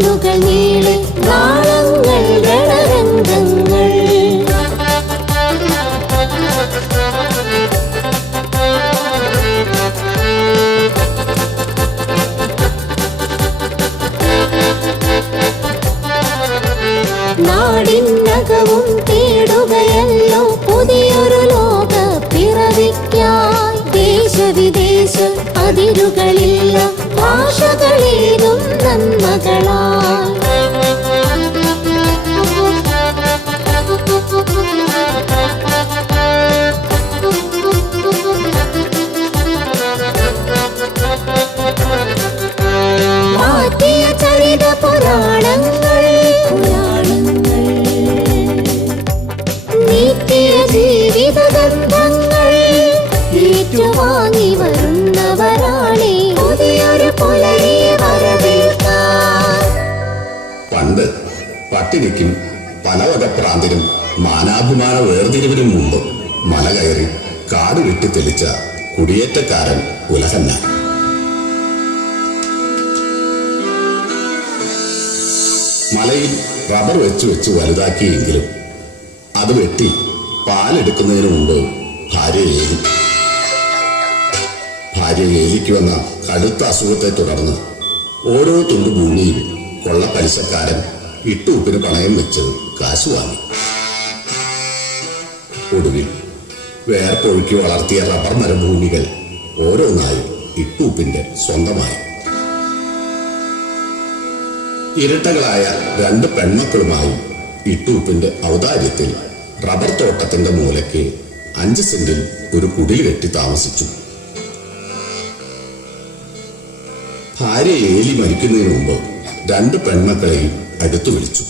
നാളുകൾ നീളെ നാളങ്ങൾ രണരംഗങ്ങൾ. നാടിനകവും തേടുകയല്ലോ പുതിയൊരു ലോക പിറവിക്കായി. ദേശവിദേശ അതിരുകളില്ല ഭാഷകളേതും നന്മകളായി. മാറ്റിയ ചരിത പുരാണങ്ങൾ നീട്ടിയ ജീവിത ഗന്ധങ്ങൾ ഏറ്റുവാങ്ങി വരുന്നവരാണേ പുതിയൊരു പുലരിയെ വരവേൽക്കാൻ. പണ്ട് പട്ടിണിക്കും പലവക പ്രാന്തിനും മാനാഭിമാന വേർതിരിവിനും മുമ്പ് മല കയറി കാട് വിട്ടി തെളിച്ച കുടിയേറ്റക്കാരൻ ഉലഹന്നാൻ. മലയിൽ റബ്ബർ വെച്ച് വലുതാക്കിയെങ്കിലും അത് വെട്ടി പാലെടുക്കുന്നതിന് മുമ്പ് ഭാര്യ ഏലിക്ക് വന്ന കടുത്ത അസുഖത്തെ തുടർന്ന് ഓരോ തുണ്ടു ഭൂമിയും കൊള്ള പലിശക്കാരൻ ഇട്ടുപ്പിന് പണയം വെച്ച് കാശ് വാങ്ങി. ഒടുവിൽ വേർപ്പൊഴുക്കി വളർത്തിയ റബ്ബർ മരഭൂമികൾ ഓരോന്നായി ഇട്ടുപ്പിന്റെ സ്വന്തമായി. ഇരട്ടകളായ 2 പെൺമക്കളുമായി ഇട്ടുപ്പിന്റെ ഔദാര്യത്തിൽ റബ്ബർ തോട്ടത്തിന്റെ മൂലയ്ക്ക് 5 സെന്റിൽ ഒരു കുടിൽ കെട്ടി താമസിച്ചു. ഭാര്യ ഏലി മരിക്കുന്നതിന് മുമ്പ് 2 പെൺമക്കളെയും അടുത്തു വിളിച്ചു.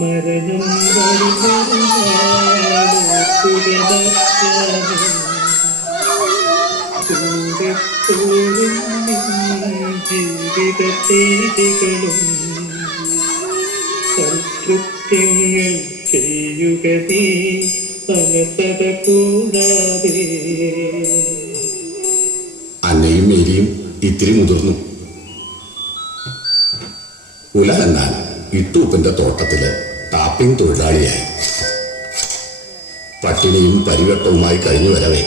മരണം ജീവിതത്തേതികളും സംതൃപ്തിങ്ങൾ ചെയ്യുക നീ സമസത കൂടാതെ. അന്നയും മേരിയും ഇത്തിരി മുതിർന്നു. ഉലഹന്നാൻ ഇട്ടൂപ്പിന്റെ തോട്ടത്തില് ടാപ്പിംഗ് തൊഴിലാളിയായി. പട്ടിണിയും പരിവട്ടവുമായി കഴിഞ്ഞു വരവേ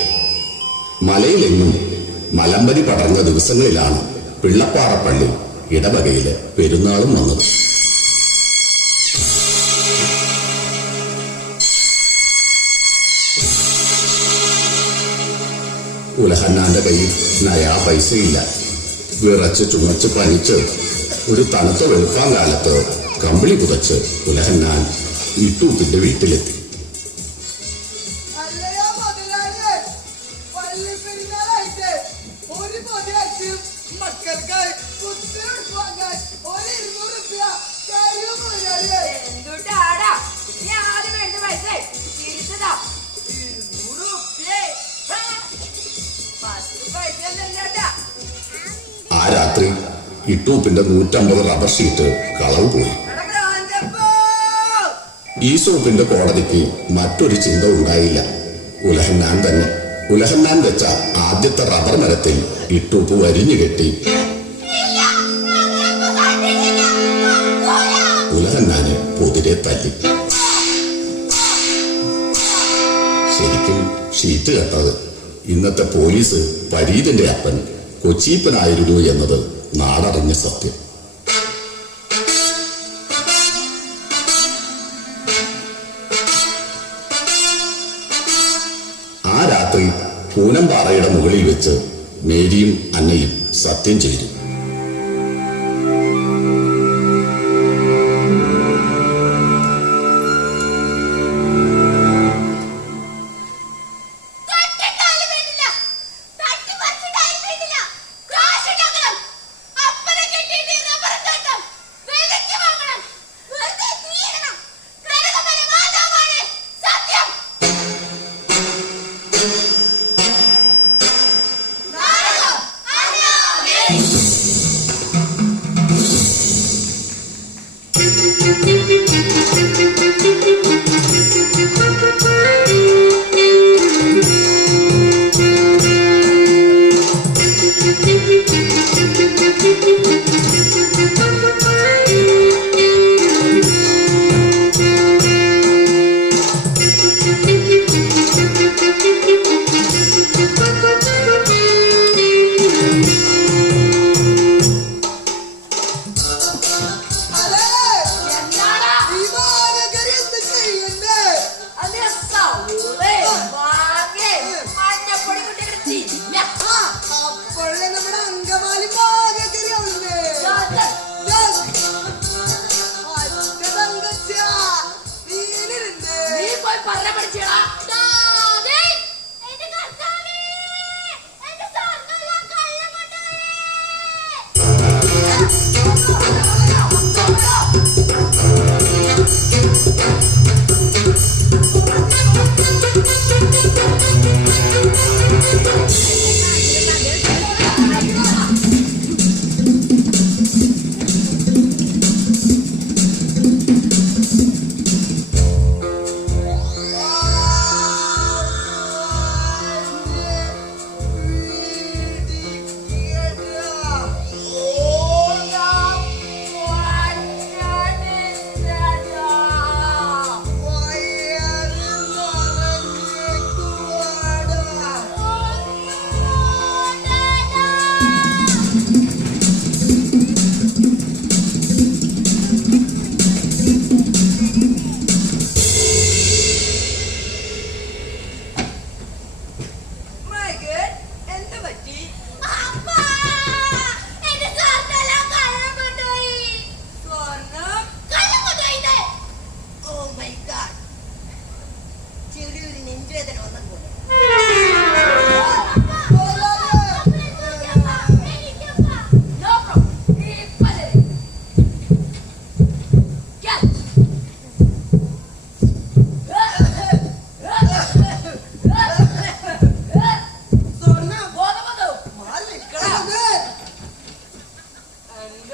മലയിലെങ്ങും മലമ്പനി പടർന്ന ദിവസങ്ങളിലാണ് പിള്ളപ്പാറപ്പള്ളി ഇടവകയിലെ പെരുന്നാളും വന്നത്. ഉലഹന്നാന്റെ കയ്യിൽ നയാ പൈസയില്ല. വിറച്ച് ചുമച്ച് പനിച്ച് ഒരു തണുത്ത വെളുപ്പാൻ കാലത്ത് കമ്പിളി പുതച്ച് ഉലഹന്നാൻ ഇട്ടൂപ്പിന്റെ വീട്ടിലെത്തി. ആ രാത്രി ഇട്ടൂപ്പിന്റെ 150 റബ്ബർ ഷീറ്റ് കളവ് പോയി. ഈ സോപ്പിന്റെ കോടതിക്ക് മറ്റൊരു ചിന്ത ഉണ്ടായില്ല. ഉലഹന്നാൻ വെച്ച ആദ്യത്തെ റബ്ബർ മരത്തിൽ ഇട്ടൂപ്പ് വരിഞ്ഞു കെട്ടി ഉലഹന്നാനെ പൊതിരെ തല്ലി. ശരിക്കും ഷീറ്റ് കെട്ടത് ഇന്നത്തെ പോലീസ് പരീതിന്റെ അപ്പൻ കൊച്ചീപ്പനായിരുന്നു എന്നത് നാടറിഞ്ഞ സത്യം. ആ രാത്രി പൂനംപാറയുടെ മുകളിൽ വെച്ച് മേരിയും അന്നയും സത്യം ചെയ്തു. Hey!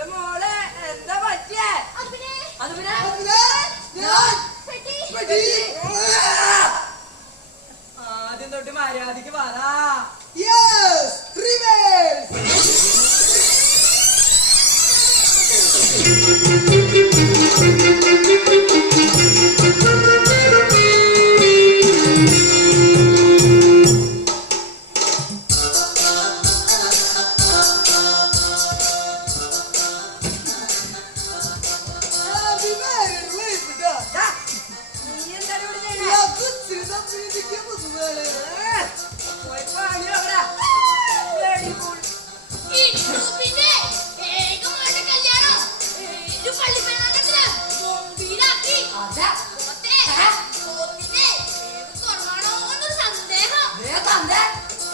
എന്റെ മോളെ എന്താ പറ്റിയേ? അത് പിന്നെ ആദ്യം തൊട്ട് മര്യാദക്ക് പറ.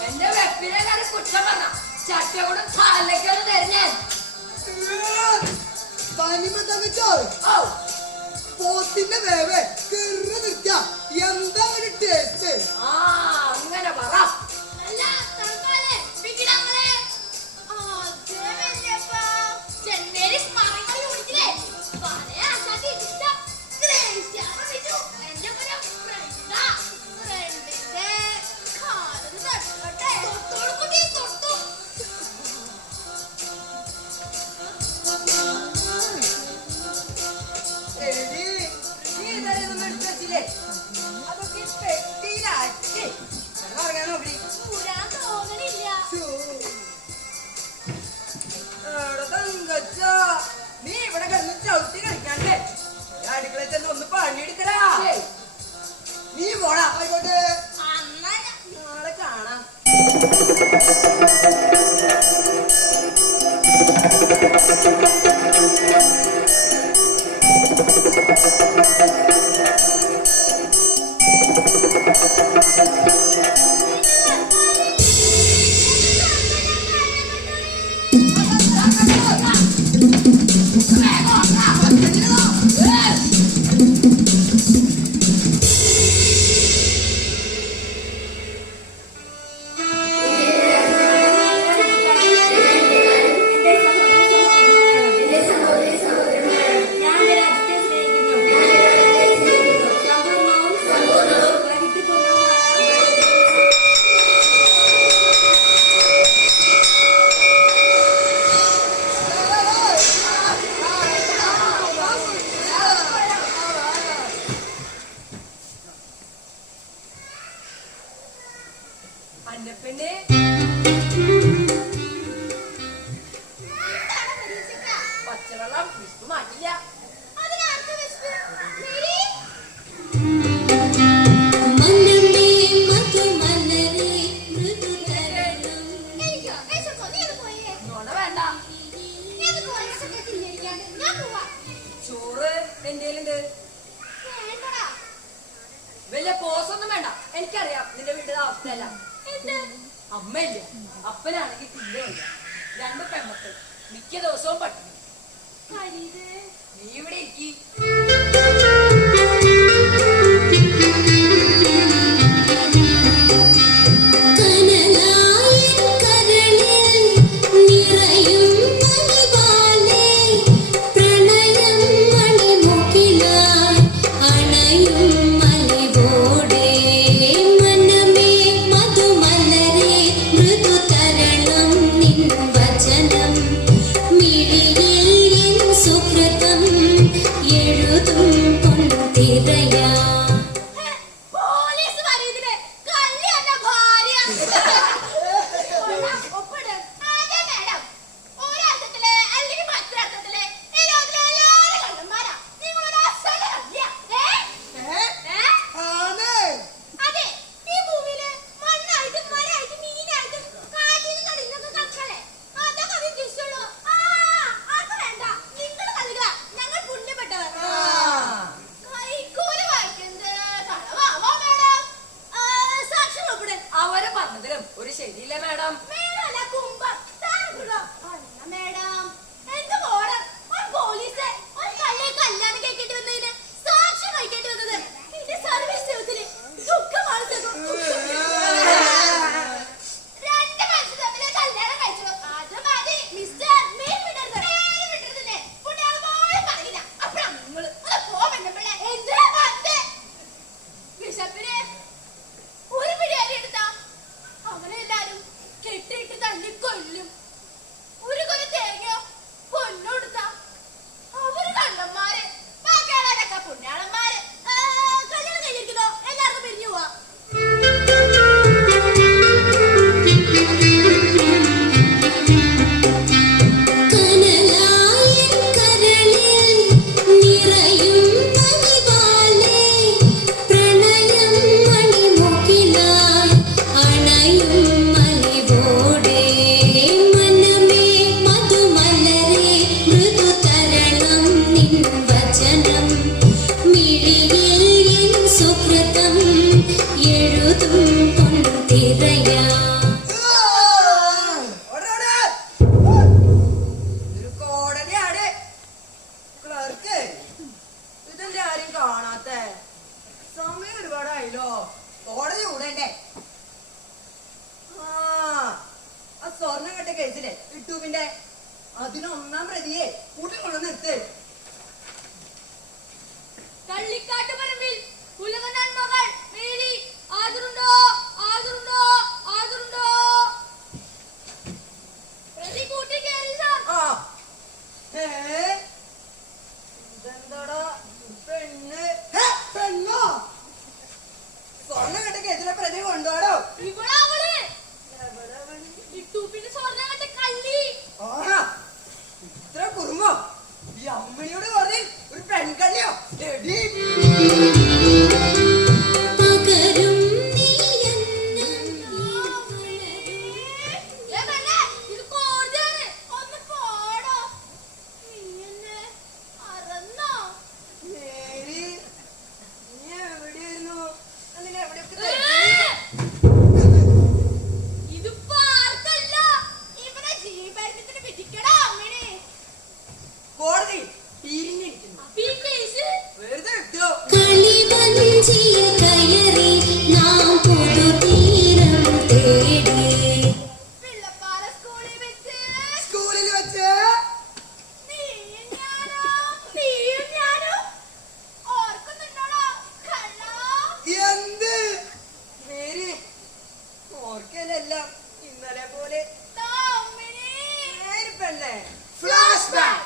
എന്റെ വെപ്പിനെ കുറ്റം പറഞ്ഞ ചട്ടയോടും കാലിലേക്കാണ് തരുന്നേ. പോത്തിന്റെ വേവേ കെറു നിർത്തിയ എന്താ ഒരു ടേസ്റ്റ്? അങ്ങനെ പറ. അതൊക്കെ പെട്ടിയിലാക്കി അറിയാനോ നീ ഇവിടെ കിടന്ന് ചവിട്ടി കളിക്കാണ്ടേ അടുക്കള ചെന്ന് ഒന്ന് പണിയെടുക്കടാ. നീ പോടാ. ആയിക്കോട്ടെ, നാളെ കാണാം. അന്നപ്പെണ്ണെ പച്ചവെള്ളം വിഷ്ണു മാറ്റില്ല. വേണ്ട, ചോറ് എന്തേലുണ്ട്. വലിയ പോസൊന്നും വേണ്ട. എനിക്കറിയാം നിന്റെ വീട്ടിലെ അവസ്ഥയല്ല. അമ്മയില്ല, അപ്പനാണെങ്കിൽ തീരെ വയ്യ. 2 പെൺമക്കൾ, മിക്ക ദിവസവും പട്ടിണി. നീ ഇവിടെ ഇരിക്കി. സുകൃതം എഴുതും കൂട്ടി കൊണ്ടുവന്ന് എത്തേ. കള്ളിക്കാട്ട് പറമ്പിൽ ഉലകനാൻ മകൾ മേരി ആദരുണ്ടോ ആദരുണ്ടോ ആദരുണ്ടോ പ്രതി കൂട്ടി കയറി സാർ. ആ ഇതെന്താടാ പെണ്ണ്? പെണ്ണോ? സ്വർണ്ണം കെട്ട കേസിലെ പ്രതി കൊണ്ടുപോടോ. ഇവിടെ അവള് ഇട്ടൂപ്പിന്റെ സ്വർണ്ണം കെട്ട കള്ളി. ആഹാ, ഇത്ര കുറുമ്പോ? ഈ അമ്മിണിയോട് പറഞ്ഞ ഒരു പെൺകള്ളിയോ? എടി പകരും ഇത് കോടതിയാണ്. ഒന്ന് പോടോ. നീ എന്നെ അറന്നോ? മേരി, നീ എവിടെയായിരുന്നു? അതിന് എവിടെയൊക്കെ ഇത് പാർക്കല്ല, ഇവിടെ ജീവനത്തിന് വിധിക്കടാ അമ്മണി. കോടതി പിരിഞ്ഞിരിക്കുന്നു. അപ്പൊ ഈ കേസ് വെറുതെ ഇട്ടോ. കളിവഞ്ചിയ കയറി നാം പുതുതീരം തേടി. പിള്ളപ്പാറ സ്കൂളിൽ വെച്ച് സ്കൂളിൽ വെച്ച് നീയും ഞാനും ഓർക്കുന്നുണ്ടോടാ കള്ളാ? എന്ത്? മേരി, ഓർക്കലെല്ലാം ഇന്നലെ പോലെ. ദാ അമ്മണി. മേരി പെണ്ണെ, ഫ്ലാഷ് ബാക്ക്.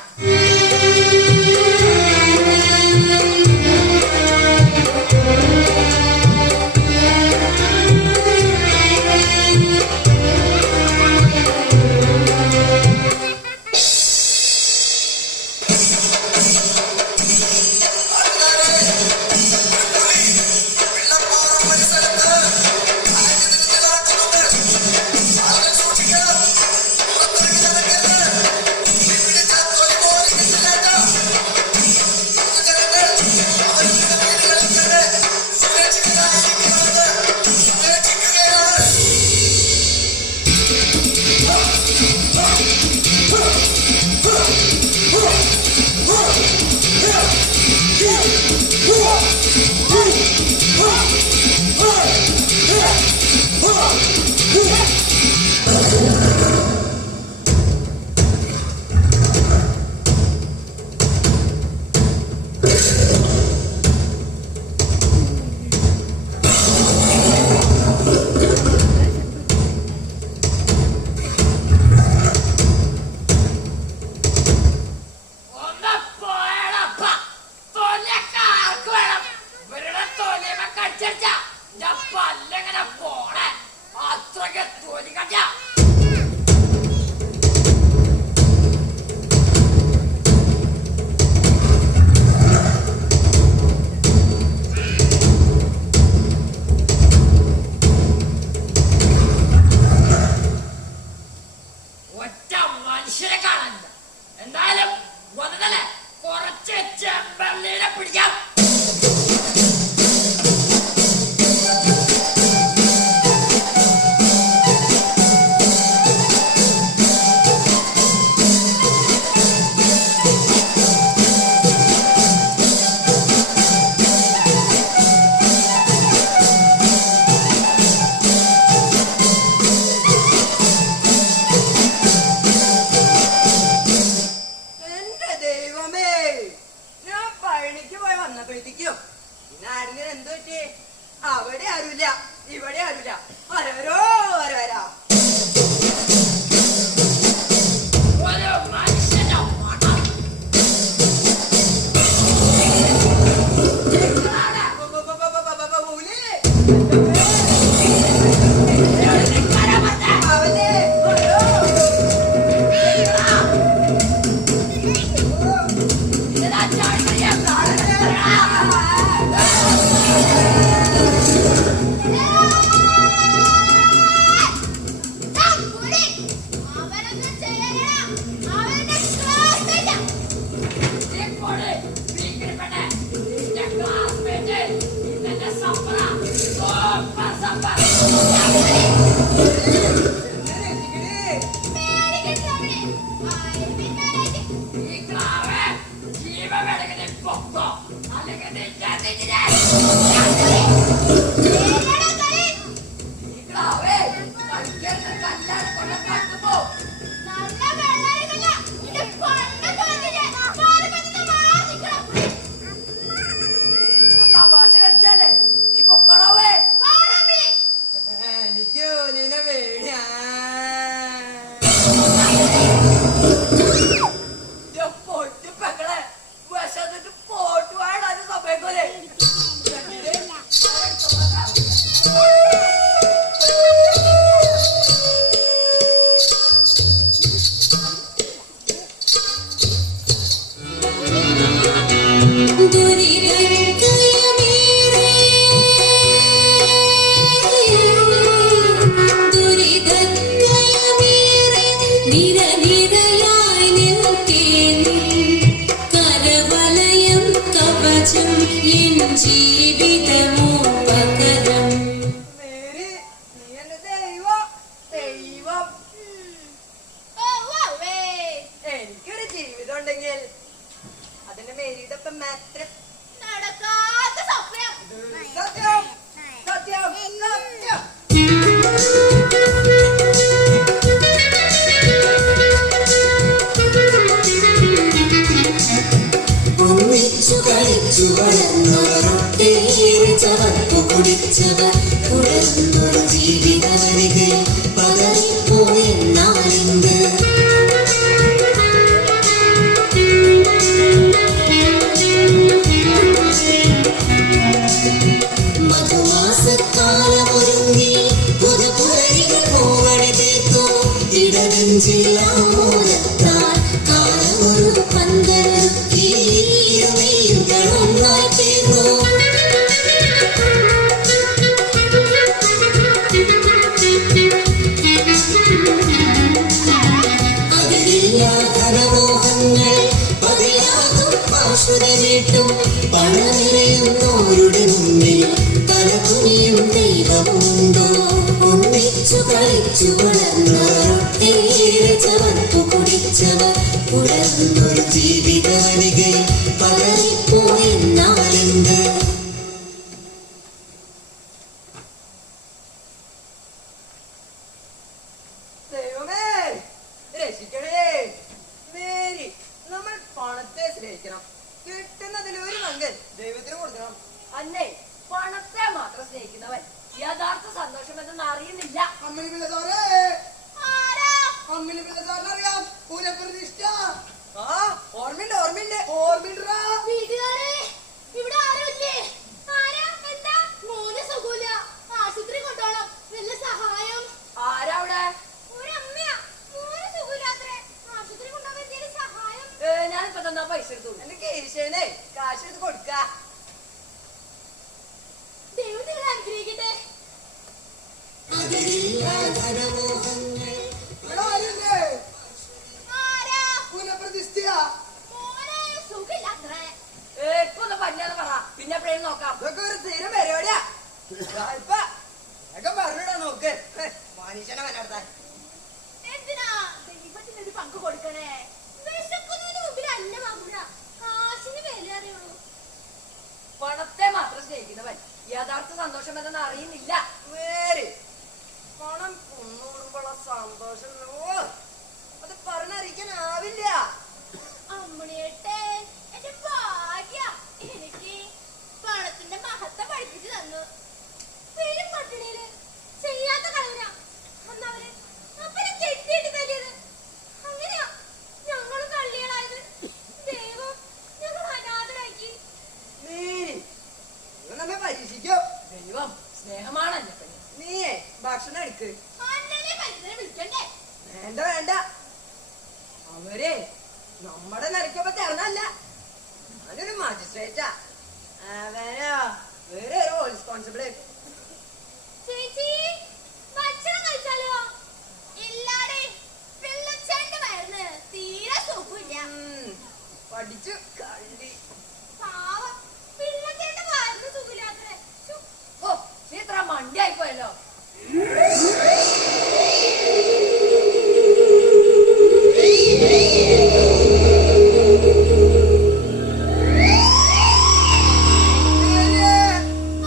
അവിടെ ആരുമില്ല, ഇവിടെ ആരുമില്ല. ആരവരോ ആരവരാ. നല്ല വെള്ളം എങ്കിൽ അതിന്റെ മേരിയുടെ ഒപ്പം മാത്രം നടക്കാത്ത സ്വപ്നം. സത്യം സത്യം സത്യം. ഒന്നിച്ചു കളിച്ചു വളർന്നവരൊട്ടേറെ ചവപ്പു കുടിച്ചവർ തുടർന്നൊരു ജീവിത വരികയിൽ പതറിപ്പോയെന്നാലെന്ത് മധുമാസക്കാലമൊരുങ്ങി പുതുപുലരികൾ പൂവണി തീർത്തു ഇടനെഞ്ചില്ലാമൂലത്താൽ കാലമൊരു പന്തലൊരുക്കി ഇരുമീയുകളൊന്നായി തീർന്നു. അതിലില്ലാ ധനമോഹങ്ങൾ പതിയാകും പാർശ്വതീട്ടും പണനിറയുന്നോരുടെ മുന്നിൽ തലകുനിയും ദൈവമുണ്ടോ? ഒന്നിച്ചു കളിച്ചു വളർന്നവരൊട്ടേറെ ചവപ്പു കുടിച്ചവർ ഉടർന്നൊരു ജീവിത വരികയിൽ പതറിപ്പോയെന്നാലെന്ത് ദൈവമേ രക്ഷിക്കണേ. മേരി, നമ്മൾ പണത്തെ സ്നേഹിക്കണം. കിട്ടുന്നതിൽ ഒരു പങ്ക് ദൈവത്തിന് കൊടുക്കണം. അന്നേ പണത്തെ മാത്രം സ്നേഹിക്കുന്നവൻ യഥാർത്ഥ സന്തോഷം എന്തെന്ന് അറിയുന്നില്ല. അമ്മിണി പിള്ള സാറേ, അമ്മിണി പിള്ള സാറിന് അറിയാം പുനഃപ്രതിഷ്ഠ. ആ ഓർമ്മയുണ്ട് ഓർമ്മയുണ്ട് ഓർമ്മയുണ്ടാ. വീട്ടുകാരെ, ഇവിടെ ആരുമില്ലേ? ആരാ? എന്താ? മോന് സുഖമില്ല, ആശുപത്രി കൊണ്ടുപോകണം. വല്ല സഹായം? ആരാ അവിടെ? ഒരമ്മയാ. മോന് സുഖമില്ലാത്രേ, ആശുപത്രി കൊണ്ടുപോകാൻ എന്തെങ്കിലും സഹായം? ഞാനിപ്പോ തന്നാ പൈസ എടുത്തു. എന്റെ കേശവനെ കാശ് എടുത്ത് കൊടുക്ക. ദൈവം നിങ്ങളെ അനുഗ്രഹിക്കട്ടെ. അതിലില്ലാ ധനമോഹങ്ങൾ ഇവിടെ ആരുമില്ലേ? ആരാ? പുനഃപ്രതിഷ്ഠയാ. മോന് സുഖമില്ലാത്രേ. ഇപ്പൊ ഒന്ന് പറ്റാന്ന് പറ, പിന്നെ എപ്പോഴേലും നോക്കാം. ഇതൊക്കെ ഒരു സ്ഥിരം പരിപാടിയാ. ഇപ്പൊ വേഗം പറഞ്ഞിടാ നോക്ക്. മനുഷ്യനെ വല്ലാർത്താൻ. എന്തിനാ ദൈവത്തിന് ഒരു പങ്ക് കൊടുക്കണേ? വിശക്കുന്നതിന് മുമ്പിൽ അന്ന വാങ്ങുക. കാശിന് വില അറിയുള്ളൂ. പണത്തെ മാത്രം സ്നേഹിക്കുന്നവൻ യഥാർത്ഥ സന്തോഷം എന്തെന്ന് അറിയുന്നില്ല. മേരി, പണം കുന്നുകൂടുമ്പോഴുള്ള സന്തോഷം അത് പറഞ്ഞറിയിക്കാനാവില്ല. അമ്മുണിയേട്ടെ, എന്റെ ഭാഗ്യ എനിക്ക് പണത്തിന്റെ മഹത്വം പഠിപ്പിച്ചു തന്നു. പെരും പട്ടിണിയില് ചെയ്യാത്ത കളവിനാ അന്നവര് അപ്പനെ കെട്ടിയിട്ട് തല്ലിയത്. അങ്ങനെയാ ഞങ്ങളും കള്ളികളായത്. ദൈവം ഞങ്ങൾ അനാഥരാക്കി. മേരി, നിങ്ങൾ നമ്മെ പരീക്ഷിക്കോ? ദൈവം സ്നേഹമാണ് എന്നെ പണി. നീയേ ഭക്ഷണം എടുക്ക്. അന്നനെ പരിസരം വിളിക്കണ്ടേ? വേണ്ട വേണ്ട, അവരെ നമ്മുടെ നിരക്കപ്പോ ചേർന്നല്ല. ഞാനൊരു മജിസ്ട്രേറ്റാ. അവനോ വേറെ ഒരു റെസ്പോൺസിബിള്. ചേച്ചി, ഭക്ഷണം കഴിച്ചാലോ? ഇല്ലാടെ, പിള്ളച്ചേന്റെ വയറിന് തീരെ സുഖമില്ല. പഠിച്ചു കള്ളി. പാവം, പിള്ളച്ചേന്റെ വയറിന് സുഖമില്ലാത്രേ. ശ്ശോ. ഓ, നീ ഇത്ര മണ്ടിയായിപ്പോയല്ലോ.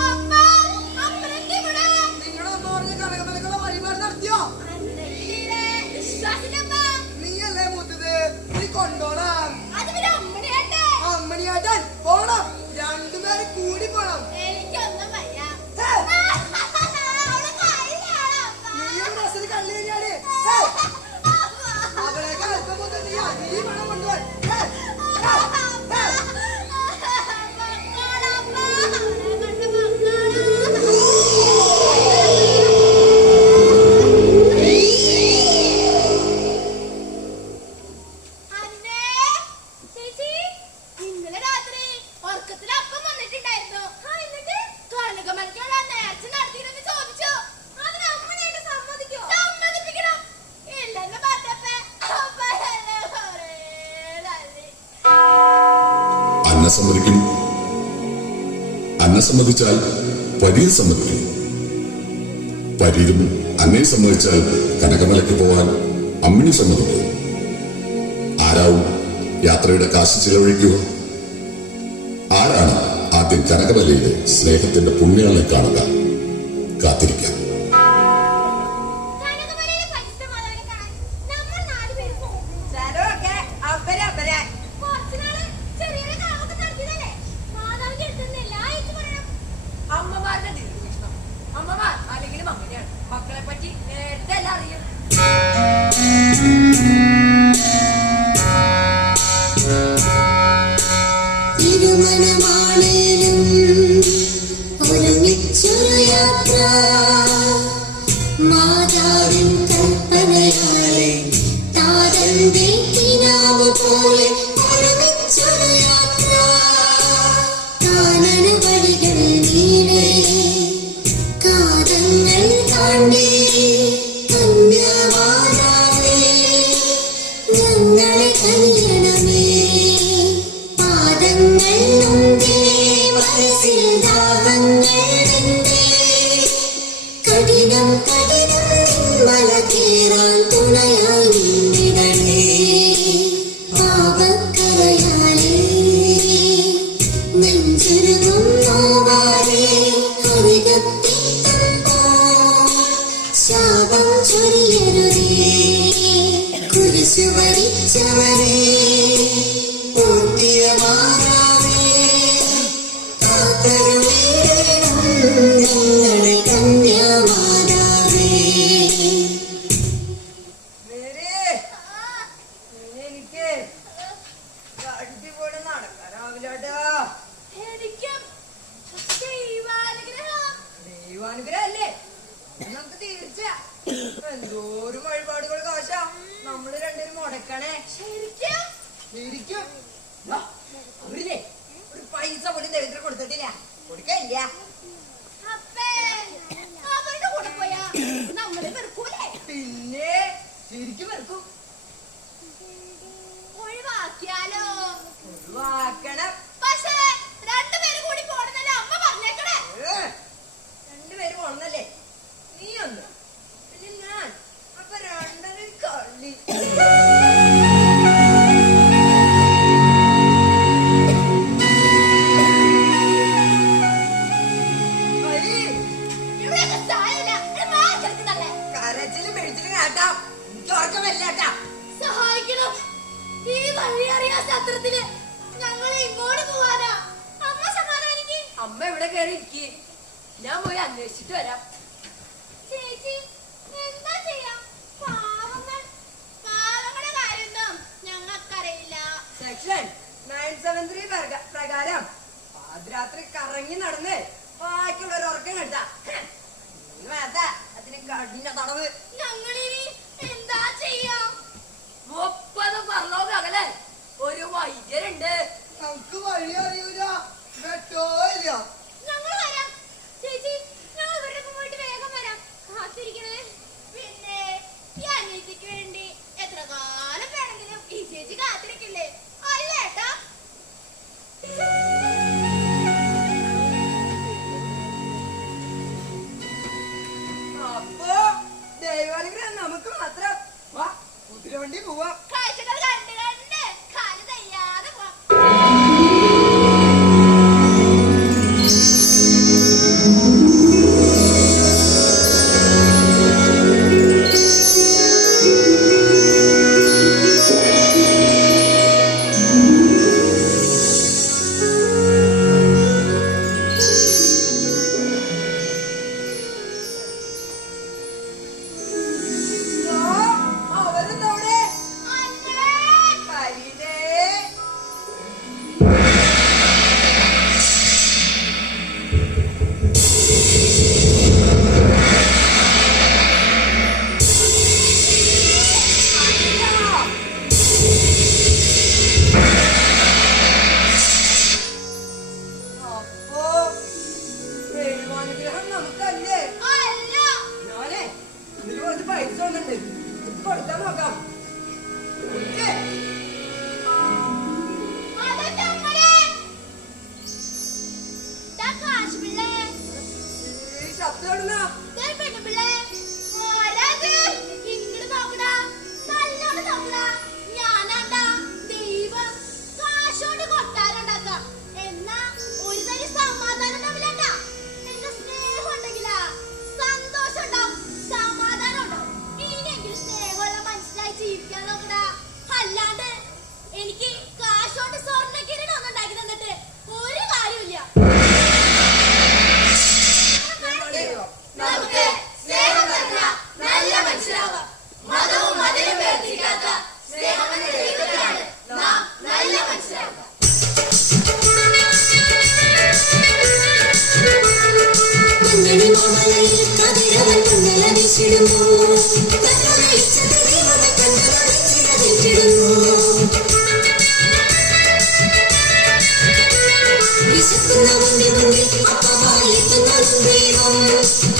അപ്പാ, അപ്പനെന്താ ഇവിടെ? നിങ്ങളുടെ അമ്മ പറഞ്ഞ കനകമലക്കുള്ള വഴിപാട് നടത്തിയോ? അന്നെത്തിയില്ലേ? വിശ്വാസിനപ്പാ. നീയല്ലേ മൂത്തത്, നീ കൊണ്ടോണം. അത് പിന്നെ അമ്മണിയേട്ടെ. അമ്മണിയാട്ടൻ പോണം. രണ്ടുപേരും കൂടി പോണം. എനിക്കൊന്നും വയ്യ. ഹേ, അവള് കഴിഞ്ഞാളാ അപ്പാ. നീയും ഡ്രസ്സിൽ കള്ളി കഴിഞ്ഞാല് അവളേക്കാൾ അല്പം മുതൽ നീ അതീ പണം കൊണ്ടുപോയി. ഇന്നലെ രാത്രി ഉറക്കത്തിൽ അപ്പം വന്നിട്ടുണ്ടായിരുന്നു. എന്നിട്ട് കനകമരക്കുള്ള നേർച്ച നടത്തിയെന്ന് ചോദിച്ചു. അതിന് അമ്മനായിട്ട് സമ്മതിക്കോ? സമ്മതിപ്പിക്കണം. ഇല്ലെന്ന് പറഞ്ഞപ്പോ അപ്പ എന്നെ കുറേ തല്ലി. അന്ന സമ്മതിക്കും. അന്ന സമ്മതിച്ചാൽ പരീർ സമ്മതിക്കും. പരീരും അന്നയെ സമ്മതിച്ചാൽ കനകമലയ്ക്ക് പോവാൻ അമ്മിണി സമ്മതിക്കും. ആരാവും യാത്രയുടെ കാശ് ചിലവഴിക്കുക? ആരാണ് ആദ്യം കനകവല്ലയിലെ സ്നേഹത്തിന്റെ പുണ്യാളെ കാണുക? കാത്തിരിക്കാം. കനകമലയിലെ പരിശുദ്ധമാതാവിനെ കാണാൻ നമ്മൾ 4 പേരും പോകും. സ്ഥലമൊക്കെ അമ്പരെ. കുറച്ചുനാള് ചെറിയൊരു കാവൊക്കെ നടത്തിയതല്ലേ? മാതാവിന്റെ അടുത്തുനിന്ന് എല്ലാം അയച്ചു പറയണം. അമ്മമാരുടെ ദീർഘവീക്ഷണം. അമ്മമാർ അല്ലെങ്കിലും അങ്ങനെയാണ്. മക്കളെ പറ്റി നേരത്തെ എല്ലാം അറിയും. തിരുമണമാണേലും ഒരുമിച്ചൊരു യാത്ര, മാതാവിൻ കൽപ്പനയാലെ താതന്റെ കിനാവ് പോലെ ഒരുമിച്ചൊരു യാത്ര. കാനന വഴികൾ നീളെ കാതങ്ങൾ താണ്ടി കന്യമാതാവേ ഞങ്ങളെ കനിയണമേ. പാദങ്ങൾ നൊന്തേ മനസ്സിൽ ദാഹങ്ങളെന്തേ, കഠിനം മല കേറാൻ തുണയായി നിന്നിടണേ. പാപക്കരയാലേ നെഞ്ചുരുകും നോവാലേ അരികത്തെത്തുമ്പോ ശാപം ചൊരിയരുതേ. കുരിശു വരിച്ചവരേ പൂർത്തിയ മാതാവേ കാത്തരുളേണം ഞങ്ങളെ കന്യാമാതാവേ. എനിക്ക് അടിപൊളി നടക്കാനാവില്ലാട്ടോ. എനിക്കും ദൈവാനുഗ്രഹം. ദൈവാനുഗ്രഹല്ലേ നമുക്ക് തീർച്ച. എന്തോരം വഴിപാടുകൾ കാശാ നമ്മള് രണ്ടുപേരും മുടക്കണേ. ശരിക്കും അവരില്ലേ ഒരു പൈസ പോലും ദരിദ്രം കൊടുത്തിട്ടില്ല, കൊടുക്കില്ല. അപ്പേ അവരുടെ കൂടെ പോയാ നമ്മളെ വെറുക്കൂലേ? പിന്നെ ശരിക്കും വെറുക്കും. ഒഴിവാക്കിയാലോ? ഒഴിവാക്കണം. പക്ഷേ 2 പേരും കൂടി പോണെന്നല്ലേ അമ്മ പറഞ്ഞേക്കണേ. രണ്ടുപേരും ഒന്നല്ലേ? നീ ഒന്ന് പിന്നെ ഞാൻ, അപ്പൊ രണ്ടൊരു കളി. ഇവിടെയൊക്കെ സ്ഥലമില്ല. ഇവിടെ മാറ്റെടുക്കുന്നല്ലേ? കരച്ചിലും മെഴിച്ചിലും കേട്ടാ എനിക്ക് ഉറക്കം വരില്ലാട്ടാ. സഹായിക്കണം. ഈ വഴി അറിയാ സത്രത്തില് ഞങ്ങളെ ഇങ്ങോട്ട് പോവാനാ. അമ്മ സമാധാനിക്ക്. അമ്മ ഇവിടെ കയറി ഇരിക്കി. ഞാൻ പോയി അന്വേഷിച്ചിട്ട് വരാം. ചേച്ചി എന്താ ചെയ്യാം? പാവങ്ങളുടെ കാര്യമൊന്നും ഞങ്ങൾക്കറിയില്ല. സെക്ഷൻ 973 പ്രകാരം പാതിരാത്രി കറങ്ങി നടന്ന് ബാക്കിയുള്ളവർ ഉറക്കം കേട്ടാ വേണ്ട അതിന് കഠിന തടവ്. ഞങ്ങളിനി എന്താ ചെയ്യാം? 30 ഫർലോങ് അകലെ ഒരു വൈദ്യരുണ്ട്. നമുക്ക് വഴി അറിയൂല, വെട്ടോ ഇല്ല. ഞങ്ങൾ വരാം. ചേച്ചി ഞങ്ങൾ ഇവരുടെ ഒപ്പം പോയിട്ട് വേഗം വരാം. കാത്തിരിക്കണേ. പിന്നെ ഈ അനിയത്തിക്ക് വേണ്ടി എത്ര കാലം വേണമെങ്കിലും ഈ ചേച്ചി കാത്തിരിക്കില്ലേ? അല്ലേട്ടാ? അപ്പൊ ദൈവാനുഗ്രഹം നമുക്ക് മാത്രം. വാ കുതിരവണ്ടി പോവാം. കാഴ്ചകൾ കണ്ട് കണ്ട് കാല് തയ്യാതെ പോവാം. കൈമണി മാമലയിൽ കതിരവൻ കുന്നല വീശിടുന്നു വിശക്കുന്നവന്റെ മുന്നിൽ അപ്പവായെത്തുന്നതും ദൈവം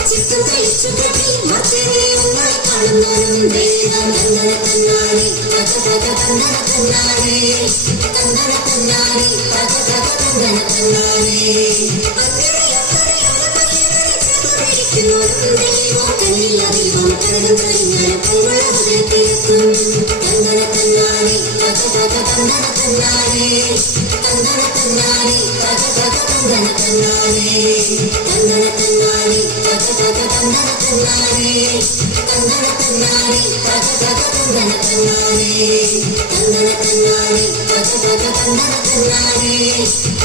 ചിത്തം കഴിച്ചു കെട്ടി മറ്റേ ഒന്നായി കാണുന്നതും ദൈവം തന്നന തന്നാനെ തക തക തന്നന തന്നാനെ തന്നന തന്നാനെ തക തക തന്നന തന്നാനെ ദൈവം കണ്ണില്ല ദൈവം കണ്ണും കഴിഞ്ഞാലും കൈവള ഹൃദയത്തിലെത്തും തന്നന തന്നാനെ തക തക തന്നന തന്നാനെ തന്നന തന്നാനെ തക തക തന്നന തന്നാനെ തന്നന തന്നാനെ തക തക തന്നന തന്നാനെ തന്നന തന്നാനെ തക തക തന്നന തന്നാനെ തന്നന തന്നാനെ തക തക തന്നന തന്നാനെ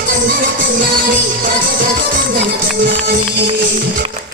തന്നന തന്നാനെ തക തക തന്നന തന്നാനെ